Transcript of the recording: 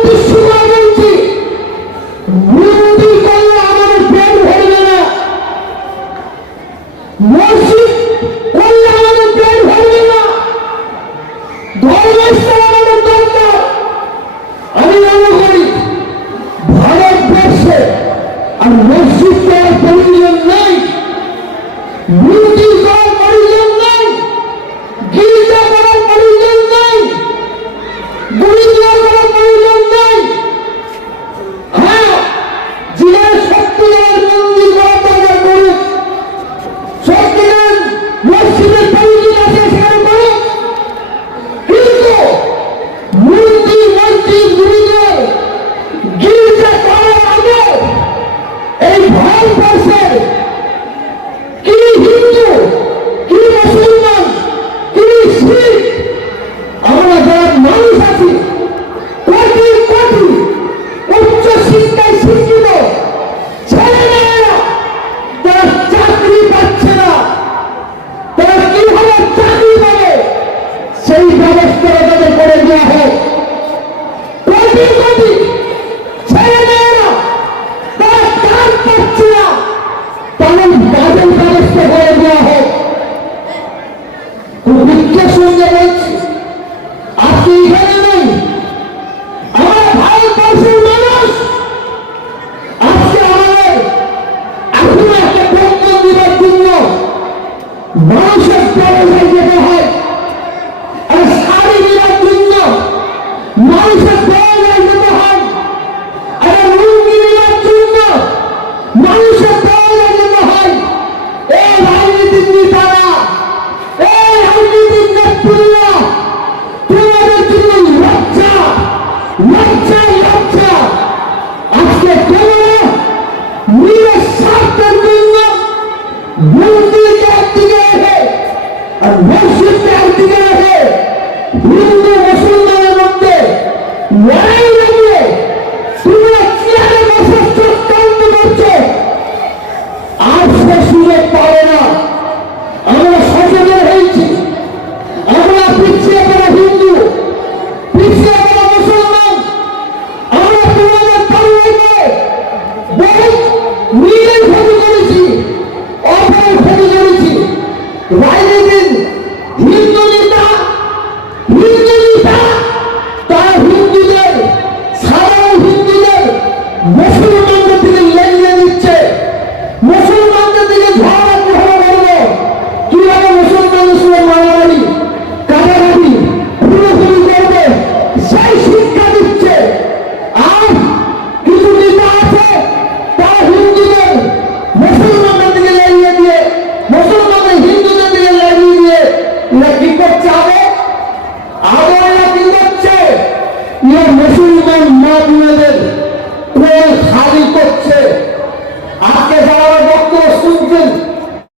উদ্দেশ্য করে বলছি, মন্দির করলে আমাদের পেট ভরবে না, মসজিদ করলে আমাদের পেট ভরবে না, ধর্মস্থল আমাদের দরকার। আমি মনে করি ভারতবর্ষে আর মসজিদ করার প্রয়োজন নেই, মন্দির করার প্রয়োজন নেই, গির্জা করার প্রয়োজন নেই, গুরুদ্বার করার প্রয়োজন নেই। হ্যাঁ, যে সত্যিকার মন্দির করার দরকার করুক, সত্যিকার মসজিদের প্রয়োজন আছে সেখানে করুক, কিন্তু মন্দির মসজিদ গুরুদ্বার গির্জা করার আগে এই ভারতবর্ষের কি হিন্দু, কি মুসলমান, কি শিখ, আমরা যারা মানুষ আছি, কোটি কোটি উচ্চ শিক্ষায় শিক্ষিত ছেলেমেয়েরা তারা চাকরি পাচ্ছে না, তারা কিভাবে চাকরি পাবে সেই ব্যবস্থা তাদের করে দেওয়া হোক। কোটি কোটি ছেলেমেয়েরা তারা কাজ পাচ্ছে না, তাদের কাজের ব্যবস্থা করে দেওয়া হোক। দুঃখের সঙ্গে বলছি, আজকে এখানে নেই আমরা ভারতবর্ষের মানুষ, আজকে আমাদের এখনো একটা বন্ধন দিবার জন্য মানুষের ব্যবসায় যেতে হয়, আর শাড়ি দেওয়ার জন্য মানুষের ব্যবসায় যেতে হয়, আর লুঙ্গি দেওয়ার জন্য মানুষের ব্যবসায় যেতে হয়। এই রাজনীতিক নেতারা, এই রাজনীতিক নেতৃত্বরা, তোমাদের জন্য লজ্জা, লজ্জা, লজ্জা। আজকে তোমরা নিজের স্বার্থের জন্য মন্দিরকে একদিকে রেখে আর মসজিদকে একদিকে রেখে হিন্দু মুসলমানের মধ্যে লড়াই লাগিয়ে তোমরা চেয়ারে বসে চক্রান্ত করছো, আর সে সুযোগ পাবে না। আমরা সচেতন হয়েছি, আমরা পিছিয়ে পড়া হিন্দু, পিছিয়ে পড়া মুসলমান, আমরা তোমাদের পরিবারকে বহু নিজের ক্ষতি করেছি, অপরের ক্ষতি করেছি। রাজনীতির হিন্দু নেতা, হিন্দু